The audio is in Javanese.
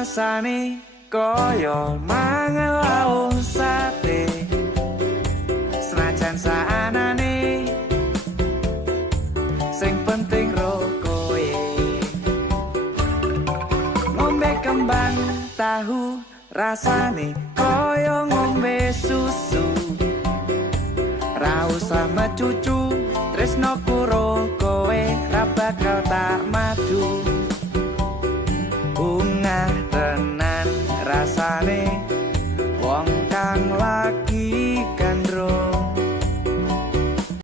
rasane kaya mangan lauk sate senajan saanane sing penting ro kowe ngombe kembang tahu rasane kaya ngombe susu ra usah mecucu tresno kuro kowe ra bakal tak madu bungah tenan rasane